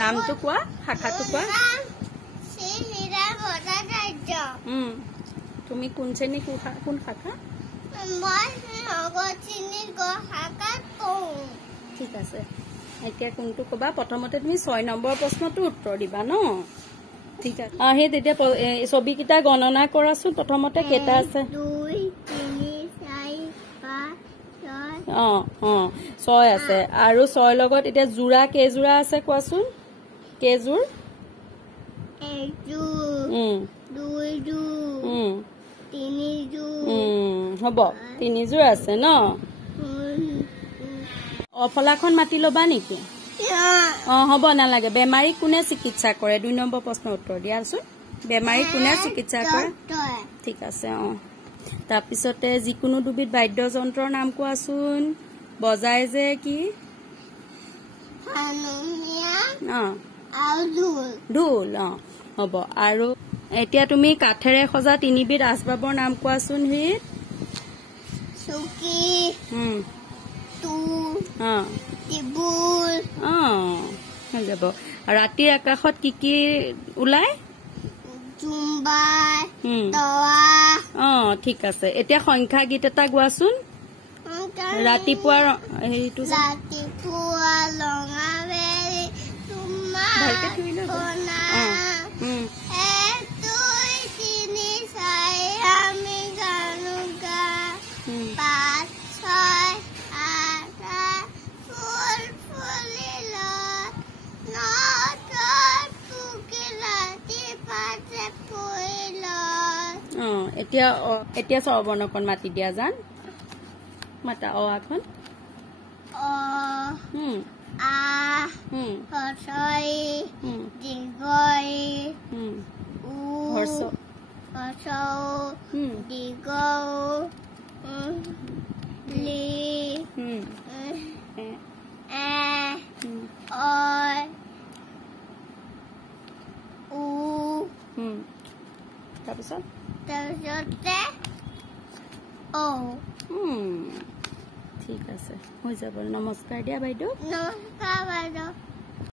নামটো কোৱা শাখাটো কোৱা তুমি কোন শ্ৰেণী কোন শাখা ঠিক আছে এতিয়া কোনটো কবা প্ৰথমতে তুমি 6 নম্বৰ প্ৰশ্নটো উত্তৰ দিবা ন ঠিক আছে হে তেতিয়া ছবি কিটা গণনা কৰাছো প্ৰথমতে কেটা আছে 2 3 4 5 6 আছে আৰু 6 লগত এতিয়া জোৰা কেজোৰা আছে কোৱাচোন কেজোৰ 1 জোৰ 2 জোৰ 3 জোৰ হ'ব 3 জোৰ আছে ন অফলাখন মাতি লবা নেকি হ'ব নালাগে বেমাৰী কোনে চিকিৎসা কৰে 2 নম্বৰ প্ৰশ্ন উত্তৰ দিয়াছোন বেমাৰী কোনে চিকিৎসা কৰে ঠিক আছে তাৰপিছতে যিকোনো দুবিধ বাদ্যযন্ত্ৰৰ নাম কোৱাচোন বজাই যে কি ঢোল হ'ব আৰু এতিয়া তুমি কাঠেৰে সজা 3 বিধ আচবাবৰ নাম কোৱাচোন হৃদ চকী টেবুল যাব ৰাতিৰ আকাশত কি ওলাই ঠিক আছে এতিয়া সংখ্যা গীত এটা গোৱাচোন ৰাতিপুৱা হেৰিটো ভালকে থৈ লব এতিয়া স্বৰবৰ্ণকণ মাতি দিয়া জান মাতা আখন তাৰপিছত ঠিক আছে হৈ যাব নমস্কাৰ দিয়া বাইদেউ নমস্কাৰ বাইদেউ